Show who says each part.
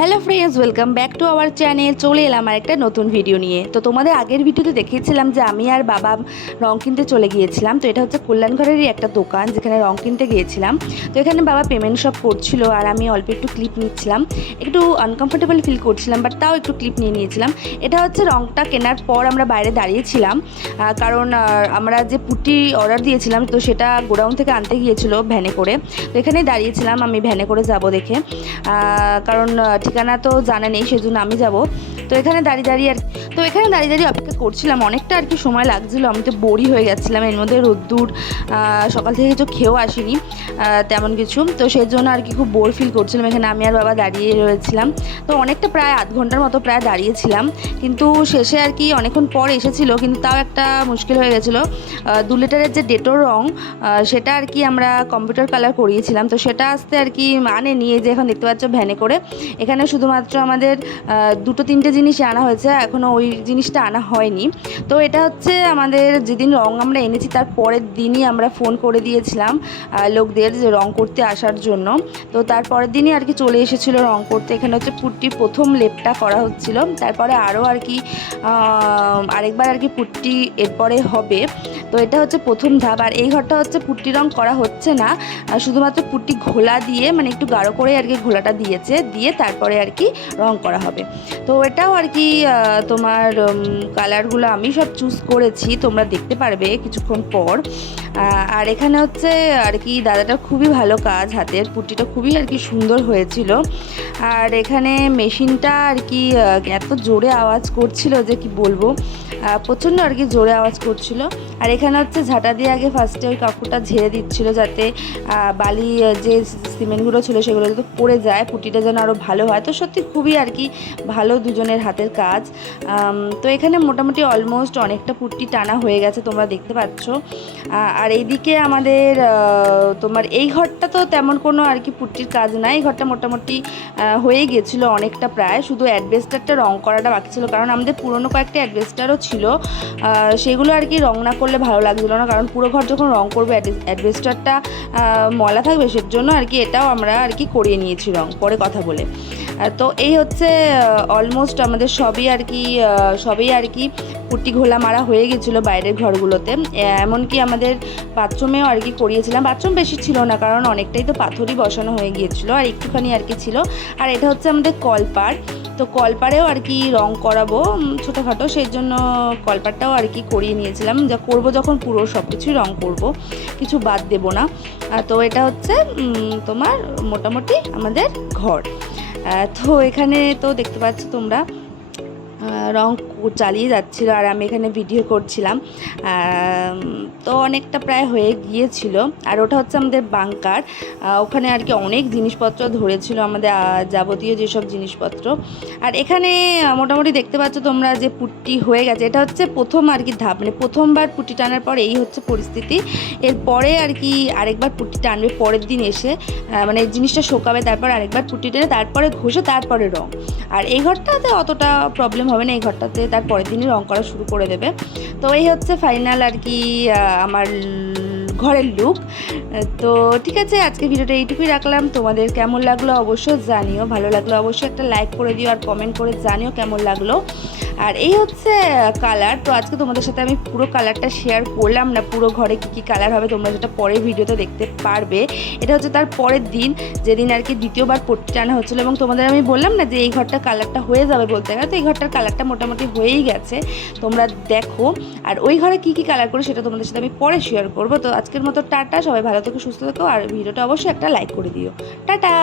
Speaker 1: Hello friends, welcome back to our channel. চলে এলাম আর একটা নতুন ভিডিও নিয়ে। তো তোমাদের আগের ভিডিওতে দেখিয়েছিলাম যে আমি আর বাবা রং কিনতে চলে গিয়েছিলাম। তো এটা হচ্ছে কল্যাণঘরেরই একটা দোকান, যেখানে রং কিনতে গিয়েছিলাম। তো এখানে বাবা পেমেন্ট সব করছিল আর আমি অল্প একটু ক্লিপ নিচ্ছিলাম। একটু আনকমফোর্টেবল ফিল করছিলাম বাট তাও একটু ক্লিপ নিয়ে নিয়েছিলাম। এটা হচ্ছে রংটা কেনার পর আমরা বাইরে দাঁড়িয়েছিলাম। কারণ আমরা যে পুটি অর্ডার দিয়েছিলাম, তো সেটা গোডাউন থেকে আনতে গিয়েছিল ভ্যানে করে। তো এখানেই দাঁড়িয়েছিলাম, আমি ভ্যানে করে যাব দেখে। কারণ ঠিকানা তো জানা নেই সেজন্য আমি যাব। তো এখানে দাঁড়িয়ে দাঁড়িয়ে আর তো এখানে দাঁড়িয়ে দাঁড়িয়ে অপেক্ষা করছিলাম। অনেকটা আর কি সময় লাগছিল, আমি তো বড়ি হয়ে যাচ্ছিলাম এর মধ্যে রোদ্দুর সকাল থেকে কিছু খেয়েও আসিনি তেমন কিছু। তো সেই জন্য আর কি খুব বোর ফিল করছিলাম। এখানে আমি আর বাবা দাঁড়িয়ে রয়েছিলাম। তো অনেকটা প্রায় আধ ঘণ্টার মতো প্রায় দাঁড়িয়েছিলাম। কিন্তু শেষে আর কি অনেকক্ষণ পর এসেছিল, কিন্তু তাও একটা মুশকিল হয়ে গেছিল। দু লিটারের যে ডেটোর রং সেটা আর কি আমরা কম্পিউটার কালার করিয়েছিলাম। তো সেটা আসতে আর কি মানে নিয়ে যে এখন দেখতে পাচ্ছ ভ্যানে করে। এখানে শুধুমাত্র আমাদের দুটো তিনটে জিনিসই আনা হয়েছে। এখনও ওই জিনিসটা আনা হয়নি। তো এটা হচ্ছে আমাদের যেদিন রং আমরা এনেছি তার পরের দিনই আমরা ফোন করে দিয়েছিলাম লোকদের যে রং করতে আসার জন্য। তো তার পরের দিনই আর কি চলে এসেছিল রং করতে। এখানে হচ্ছে পুট্টির প্রথম লেপটা করা হচ্ছিল। তারপরে আরও আর কি আরেকবার আর কি পুট্টি এরপরে হবে। তো এটা হচ্ছে প্রথম ধাপ। আর এই ঘরটা হচ্ছে পুট্টি রং করা হচ্ছে না। শুধুমাত্র পুট্টি ঘোলা দিয়ে মানে একটু গাঢ় করে আর কি ঘোলাটা দিয়েছে দিয়ে তারপরে আর কি রং করা হবে। তো এটাও আর কি আহ, তোমার কালারগুলো আমি সব চুজ করেছি তোমরা দেখতে পারবে কিছুক্ষণ পর। আর এখানে হচ্ছে আর কি দাদাটা খুবই ভালো কাজ, হাতের পুট্টিটা খুবই আর কি সুন্দর হয়েছিল। আর এখানে মেশিনটা আর কি এত জোরে আওয়াজ করছিল যে কি বলব প্রচণ্ড আর কি জোরে আওয়াজ করছিল। আর এখানে হচ্ছে ঝাঁটা দিয়ে আগে ফার্স্টে ওই কাপড়টা ঝেড়ে দিচ্ছিল যাতে বালি যে সিমেন্টগুলো ছিল সেগুলো যাতে পড়ে যায় পুটিটা যেন আরও ভালো হয়। তো সত্যি খুবই আর কি ভালো দুজনের হাতের কাজ। তো এখানে মোটামুটি অলমোস্ট অনেকটা পুট্টি টানা হয়ে গেছে, তোমরা দেখতে পাচ্ছ। আর এইদিকে আমাদের তোমার এই ঘরটা তো তেমন কোনো আর কি পুট্টির কাজ নাই। এই ঘরটা মোটামুটি হয়ে গেছিল অনেকটা প্রায়। শুধু অ্যাডভেস্টারটা রং করাটা বাকি ছিল। কারণ আমাদের পুরনো কয়েকটা অ্যাডভেস্টারও ছিল। সেগুলো আর কি রং না করলে ভালো লাগছিল না। কারণ পুরো ঘর যখন রং করব অ্যাডভেস্টারটা ময়লা থাকবে সের জন্য আর কি এটাও আমরা আর কি করিয়ে নিয়েছি রং। পরে কথা বলে। তো এই হচ্ছে অলমোস্ট আমাদের সবই আর কি সবই আর কি পুট্টি ঘোলা মারা হয়ে গেছিল বাইরের ঘরগুলোতে। এমনকি আমাদের বাথরুমেও আর কি করিয়েছিলাম। বাথরুম বেশি ছিল না, কারণ অনেকটাই তো পাথরই বসানো হয়ে গিয়েছিল, আর একটুখানি আর কি ছিল। আর এটা হচ্ছে আমাদের কলপার। তো কলপারেও আর কি রং করাবো ছোটোখাটো সেই জন্য কলপারটাও আর কি করিয়ে নিয়েছিলাম। যা করব যখন পুরো সব কিছুই রং করব, কিছু বাদ দেব না। তো এটা হচ্ছে তোমার মোটামুটি আমাদের ঘর। তো এখানে তো দেখতে পাচ্ছ তোমরা রং চালিয়ে যাচ্ছিল আর আমি এখানে ভিডিও করছিলাম। তো অনেকটা প্রায় হয়ে গিয়েছিল। আর ওটা হচ্ছে আমাদের বাংকার। ওখানে আর কি অনেক জিনিসপত্র ধরেছিল আমাদের যাবতীয় যেসব জিনিসপত্র। আর এখানে মোটামুটি দেখতে পাচ্ছ তোমরা যে পুট্টি হয়ে গেছে। এটা হচ্ছে প্রথম আর কি ধাপ মানে প্রথমবার পুট্টি টানার পর এই হচ্ছে পরিস্থিতি। এরপরে আর কি আরেকবার পুট্টি টানবে, পরের দিন এসে মানে জিনিসটা শোকাবে, তারপর আরেকবার পুট্টি টেনে, তারপরে ঘষে, তারপরে রং। আর এই ঘরটাতে অতটা প্রবলেম হবে না। এই ঘরটাতে তার পরের দিনই রং করা শুরু করে দেবে। তো এই হচ্ছে ফাইনাল আর কি আমার ঘরের লুক তো ঠিক আছে, আজকে ভিডিওটা এইটুকুই রাখলাম। তোমাদের কেমন লাগল অবশ্যই জানিও। ভালো লাগল অবশ্যই একটা লাইক করে দিও আর কমেন্ট করে জানিও কেমন লাগল। আর এই হচ্ছে কালার তো আজকে তোমাদের সাথে আমি পুরো কালারটা শেয়ার করলাম না, পুরো ঘরে কী কী কালার হবে তোমরা যেটা পরের ভিডিওতে দেখতে পারবে। এটা হচ্ছে তার পরের দিন, যেদিন আর কি দ্বিতীয়বার পট্টি টানা হচ্ছিল এবং তোমাদের আমি বললাম না যে এই ঘরটা কালারটা হয়ে যাবে বলতে গেলে। তো এই ঘরটার কালারটা মোটামুটি হয়েই গেছে। তোমরা দেখো। আর ওই ঘরে কী কী কালার করে সেটা তোমাদের সাথে আমি পরে শেয়ার করব। তো আজকের মতো টাটা, সবাই ভালো থেকো, সুস্থ থেকো, আর ভিডিওটা অবশ্যই একটা লাইক করে দিও। টাটা!